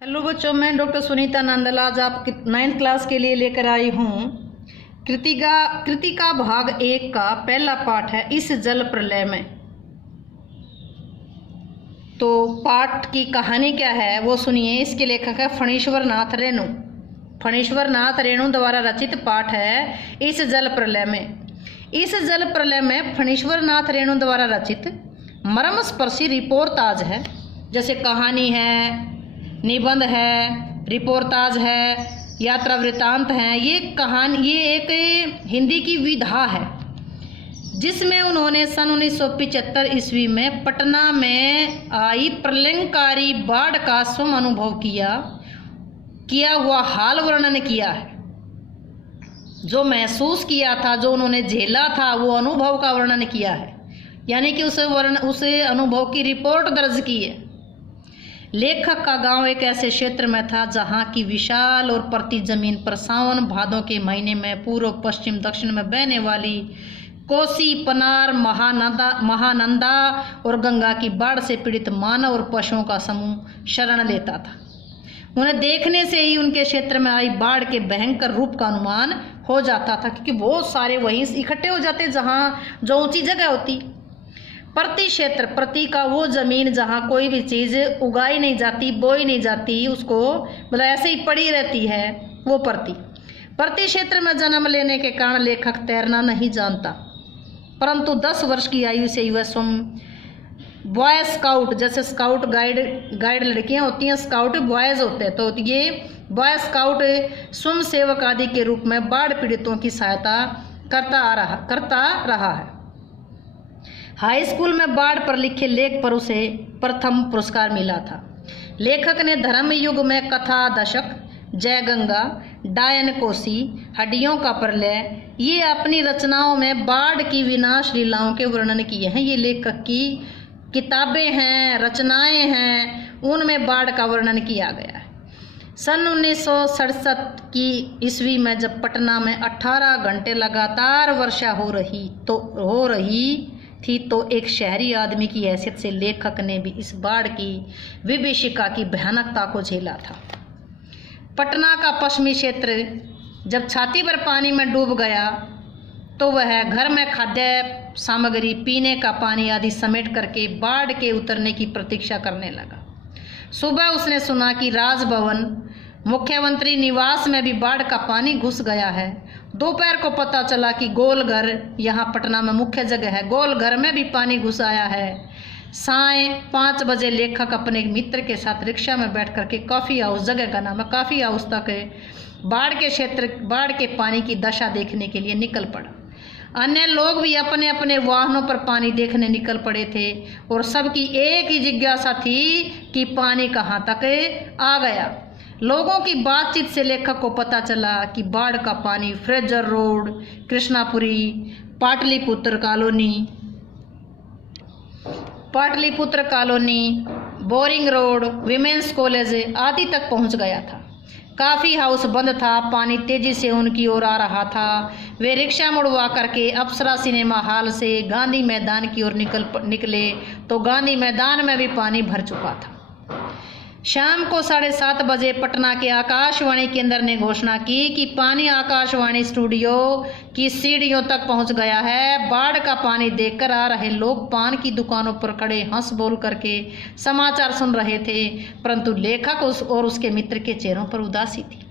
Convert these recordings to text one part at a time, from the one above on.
Hello बच्चों, मैं doctor Sunita Nandal आज आप 9th क्लास के लिए लेकर आई हूँ कृतिका भाग 1 का पहला पाठ है इस जल प्रलय में। तो पाठ की कहानी क्या है वो सुनिए। इसके लेखक है फणीश्वर नाथ रेणु द्वारा रचित पाठ है इस जल प्रलय में। इस जल प्रलय में फणीश्वर नाथ रेणु द्वारा रचित मर्मस्पर्शी रिपोर्टाज है, जैसे कहानी है, निबंध है, रिपोर्टाज है, यात्रा वृत्तांत है। ये एक हिंदी की विधा है जिसमें उन्होंने सन 1975 ईस्वी में पटना में आई प्रलयंकारी बाढ़ का स्वयं अनुभव किया हुआ हाल वर्णन किया है। जो महसूस किया था, जो उन्होंने झेला था, वो अनुभव का वर्णन किया है, यानी कि उस अनुभव की रिपोर्ट दर्ज की है। लेखक का गांव एक ऐसे क्षेत्र में था जहां की विशाल और परती जमीन पर सावन भादों के महीने में पूर्व पश्चिम दक्षिण में बहने वाली कोसी, पनार, महानंदा और गंगा की बाढ़ से पीड़ित मानव और पशुओं का समूह शरण लेता था। उन्हें देखने से ही उनके क्षेत्र में आई बाढ़ के भयंकर रूप का अनुमान हो जाता था, क्योंकि बहुत सारे वहीं इकट्ठे हो जाते जो ऊंची जगह होती। प्रति क्षेत्र, प्रति का वो जमीन जहाँ कोई भी चीज़ उगाई नहीं जाती, बोई नहीं जाती, उसको मतलब ऐसे ही पड़ी रहती है, वो प्रति क्षेत्र में जन्म लेने के कारण लेखक तैरना नहीं जानता, परंतु 10 वर्ष की आयु से वह स्वयं बॉय स्काउट, जैसे स्काउट गाइड लड़कियां होती हैं, स्काउट बॉयज होते हैं, तो ये बॉय स्काउट स्वयं सेवक आदि के रूप में बाढ़ पीड़ितों की सहायता करता रहा है। हाई स्कूल में बाढ़ पर लिखे लेख पर उसे प्रथम पुरस्कार मिला था। लेखक ने धर्म युग में कथा दशक, जय गंगा, डायन कोसी, हड्डियों का प्रलय, ये अपनी रचनाओं में बाढ़ की विनाश लीलाओं के वर्णन किए हैं। ये लेखक की किताबें हैं, रचनाएं हैं, उनमें बाढ़ का वर्णन किया गया है। सन 1967 की ईस्वी में जब पटना में 18 घंटे लगातार वर्षा हो रही थी तो एक शहरी आदमी की हैसियत से लेखक ने भी इस बाढ़ की विभीषिका की भयानकता को झेला था। पटना का पश्चिमी क्षेत्र जब छाती भर पानी में डूब गया तो वह घर में खाद्य सामग्री, पीने का पानी आदि समेट करके बाढ़ के उतरने की प्रतीक्षा करने लगा। सुबह उसने सुना कि राजभवन, मुख्यमंत्री निवास में भी बाढ़ का पानी घुस गया है। दोपहर को पता चला कि गोलघर, यहाँ पटना में मुख्य जगह है, गोलघर में भी पानी घुस आया है। साय 5 बजे लेखक अपने एक मित्र के साथ रिक्शा में बैठ करके कॉफ़ी हाउस, जगह का नाम है कॉफ़ी हाउस, तक बाढ़ के पानी की दशा देखने के लिए निकल पड़ा। अन्य लोग भी अपने अपने वाहनों पर पानी देखने निकल पड़े थे और सबकी एक ही जिज्ञासा थी कि पानी कहाँ तक आ गया। लोगों की बातचीत से लेखक को पता चला कि बाढ़ का पानी Fraser road, Krishnapuri, Pataliputra colony, boring road, women's college आदि तक पहुंच गया था। काफ़ी हाउस बंद था, पानी तेजी से उनकी ओर आ रहा था। वे रिक्शा मुड़वा करके अप्सरा सिनेमा हॉल से गांधी मैदान की ओर निकले तो गांधी मैदान में भी पानी भर चुका था। शाम को 7:30 बजे पटना के आकाशवाणी केंद्र ने घोषणा की कि पानी आकाशवाणी स्टूडियो की सीढ़ियों तक पहुंच गया है। बाढ़ का पानी देखकर आ रहे लोग पान की दुकानों पर खड़े हंस बोल करके समाचार सुन रहे थे, परंतु लेखक और उसके मित्र के चेहरों पर उदासी थी।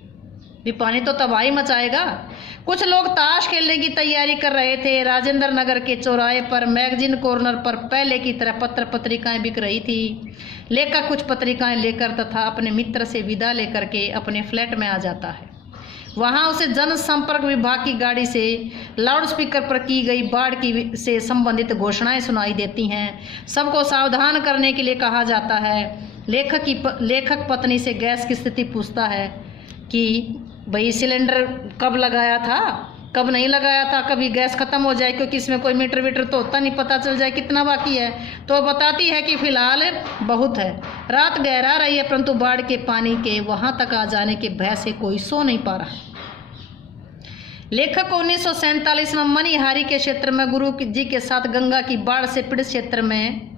भी पानी तो तबाही मचाएगा। कुछ लोग ताश खेलने की तैयारी कर रहे थे। राजेंद्र नगर के चौराहे पर मैगजीन कॉर्नर पर पहले की तरह पत्र पत्रिकाएं बिक रही थी। लेखक कुछ पत्रिकाएं लेकर तथा अपने मित्र से विदा लेकर के अपने फ्लैट में आ जाता है। वहां उसे जनसंपर्क विभाग की गाड़ी से लाउडस्पीकर पर की गई बाढ़ की से संबंधित घोषणाएं सुनाई देती हैं। सबको सावधान करने के लिए कहा जाता है। लेखक पत्नी से गैस की स्थिति पूछता है कि भाई सिलेंडर कब लगाया था, कब नहीं लगाया था, कभी गैस ख़त्म हो जाए, क्योंकि इसमें कोई मीटर तो होता नहीं, पता चल जाए कितना बाकी है। तो बताती है कि फ़िलहाल बहुत है, रात गहरा रही है, परंतु बाढ़ के पानी के वहाँ तक आ जाने के भय से कोई सो नहीं पा रहा। लेखक को 1947 में मनिहारी के क्षेत्र में गुरु जी के साथ गंगा की बाढ़ से पीड़ित क्षेत्र में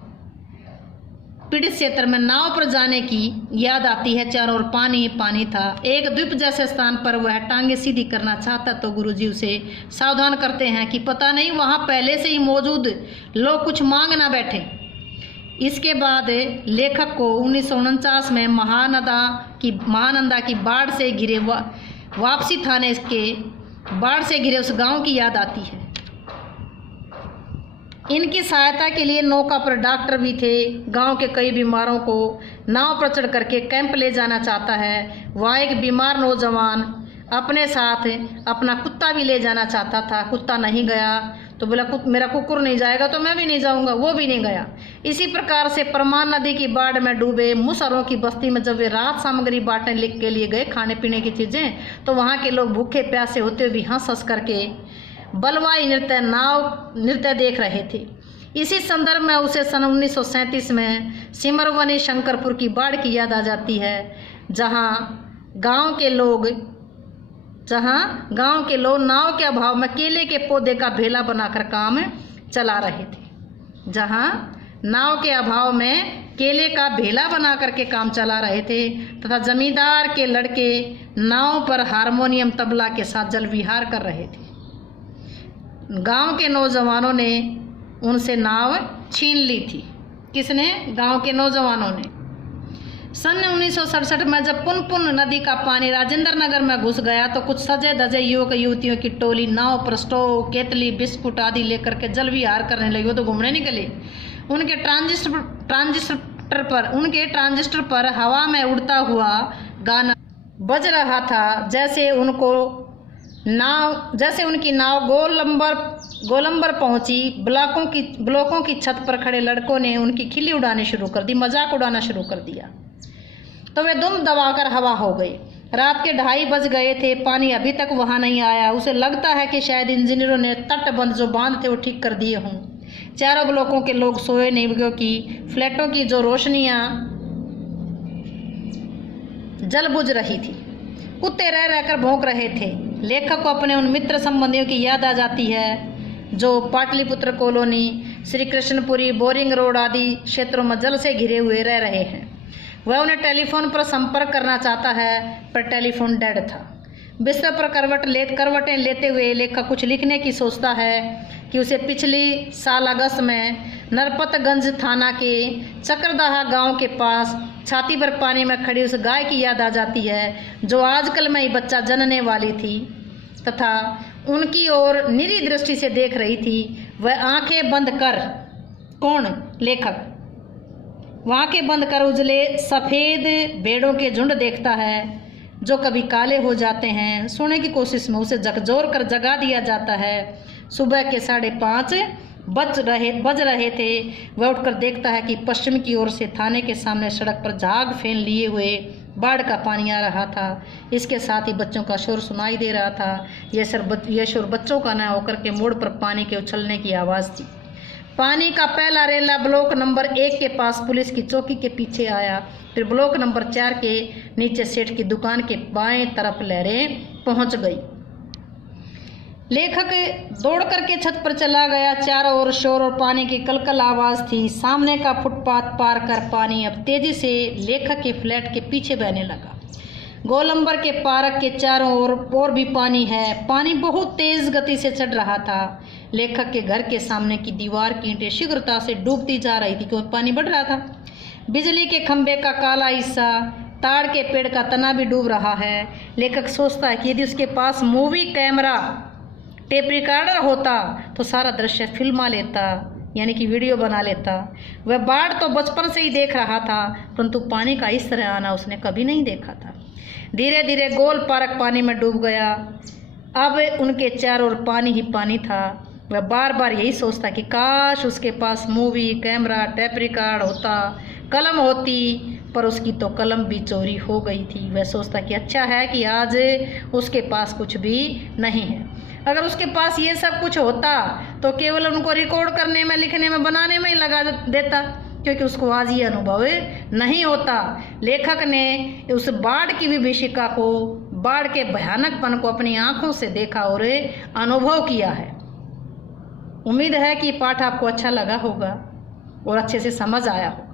पीड़ित क्षेत्र में नाव पर जाने की याद आती है। चारों ओर पानी ही पानी था। एक द्वीप जैसे स्थान पर वह टांगे सीधी करना चाहता तो गुरुजी उसे सावधान करते हैं कि पता नहीं वहां पहले से ही मौजूद लोग कुछ मांग ना बैठे। इसके बाद लेखक को 1949 में महानंदा की बाढ़ से घिरे वापसी थाने के बाढ़ से घिरे उस गांव की याद आती है। इनकी सहायता के लिए नौका पर डॉक्टर भी थे। गांव के कई बीमारों को नाव पर चढ़ करके कैंप ले जाना चाहता है। वहाँ एक बीमार नौजवान अपने साथ अपना कुत्ता भी ले जाना चाहता था। कुत्ता नहीं गया तो बोला मेरा कुकुर नहीं जाएगा तो मैं भी नहीं जाऊंगा, वो भी नहीं गया। इसी प्रकार से परमान नदी की बाढ़ में डूबे मुसहरों की बस्ती में जब वे राहत सामग्री बांटने के लिए गए, खाने पीने की चीज़ें, तो वहाँ के लोग भूखे प्यासे होते हुए भी हंस हंस करके बलवाई नृत्य देख रहे थे। इसी संदर्भ में उसे सन 1937 में सिमरवनी शंकरपुर की बाढ़ की याद आ जाती है, जहां गांव के लोग नाव के अभाव में केले के पौधे का भेला बनाकर काम चला रहे थे। जहां नाव के अभाव में केले का भेला बना करके काम चला रहे थे तथा जमींदार के लड़के नाव पर हारमोनियम तबला के साथ जल विहार कर रहे थे। गांव के नौजवानों ने उनसे नाव छीन ली थी। किसने? गांव के नौजवानों ने। सन 1967 में जब पुनपुन नदी का पानी राजेंद्र नगर में घुस गया तो कुछ सजे धजे युवक युवतियों की टोली नाव पर स्टोव, केतली, बिस्कुट आदि लेकर के जल विहार करने लगी। वो तो घूमने निकले। उनके ट्रांजिस्टर पर हवा में उड़ता हुआ गाना बज रहा था। जैसे उनकी नाव गोलंबर पहुंची, ब्लॉकों की छत पर खड़े लड़कों ने उनकी खिल्ली उड़ानी शुरू कर दी, मजाक उड़ाना शुरू कर दिया। तो वे दुम दबाकर हवा हो गए। रात के 2:30 बज गए थे। पानी अभी तक वहां नहीं आया। उसे लगता है कि शायद इंजीनियरों ने तटबंध जो बांध थे वो ठीक कर दिए हों। चारों ब्लॉकों के लोग सोए नहीं, क्योंकि फ्लैटों की जो रोशनियां जल बुझ रही थी। कुत्ते रह रहकर भौंक रहे थे। लेखक को अपने उन मित्र संबंधियों की याद आ जाती है जो Pataliputra colony, Shri Krishnapuri, boring road आदि क्षेत्रों में जल से घिरे हुए रह रहे हैं। वह उन्हें टेलीफोन पर संपर्क करना चाहता है, पर टेलीफोन डेड था। बिस्तर पर करवटें लेते हुए लेखक कुछ लिखने की सोचता है कि उसे पिछली साल अगस्त में नरपतगंज थाना के चक्रदाहा गांव के पास छाती पर पानी में खड़ी उस गाय की याद आ जाती है जो आजकल में ही बच्चा जनने वाली थी तथा उनकी ओर निरी दृष्टि से देख रही थी। वह आंखें बंद कर, कौन? लेखक। वह आंखें बंद कर उजले सफ़ेद भेड़ों के झुंड देखता है जो कभी काले हो जाते हैं। सोने की कोशिश में उसे झकझोर कर जगा दिया जाता है। सुबह के 5:30 बज रहे थे। वह उठकर देखता है कि पश्चिम की ओर से थाने के सामने सड़क पर झाग फेन लिए हुए बाढ़ का पानी आ रहा था। इसके साथ ही बच्चों का शोर सुनाई दे रहा था। यह शोर बच्चों का न होकर के मोड़ पर पानी के उछलने की आवाज़ थी। पानी का पहला रेला ब्लॉक नंबर 1 के पास पुलिस की चौकी के पीछे आया। फिर ब्लॉक नंबर 4 के नीचे सेठ की दुकान के बाएं तरफ लहरें पहुंच गई। लेखक दौड़ करके छत पर चला गया। चारों ओर शोर और पानी की कलकल आवाज़ थी। सामने का फुटपाथ पार कर पानी अब तेजी से लेखक के फ्लैट के पीछे बहने लगा। गोलंबर के पार्क के चारों ओर और भी पानी है। पानी बहुत तेज गति से चढ़ रहा था। लेखक के घर के सामने की दीवार की ईंटें शीघ्रता से डूबती जा रही थी क्योंकि पानी बढ़ रहा था। बिजली के खंभे का काला हिस्सा, ताड़ के पेड़ का तना भी डूब रहा है। लेखक सोचता है कि यदि उसके पास मूवी कैमरा टेप रिकॉर्डर होता तो सारा दृश्य फिल्मा लेता, यानी कि वीडियो बना लेता। वह बाढ़ तो बचपन से ही देख रहा था, परंतु पानी का इस तरह आना उसने कभी नहीं देखा था। धीरे धीरे गोल पार्क पानी में डूब गया। अब उनके चारों ओर पानी ही पानी था। वह बार बार यही सोचता कि काश उसके पास मूवी कैमरा टेप रिकॉर्ड होता, कलम होती, पर उसकी तो कलम भी चोरी हो गई थी। वह सोचता कि अच्छा है कि आज उसके पास कुछ भी नहीं है। अगर उसके पास ये सब कुछ होता तो केवल उनको रिकॉर्ड करने में, लिखने में, बनाने में ही लगा देता, क्योंकि उसको आज ये अनुभव नहीं होता। लेखक ने उस बाढ़ की विभीषिका को, बाढ़ के भयानकपन को अपनी आंखों से देखा और अनुभव किया है। उम्मीद है कि पाठ आपको अच्छा लगा होगा और अच्छे से समझ आया हो।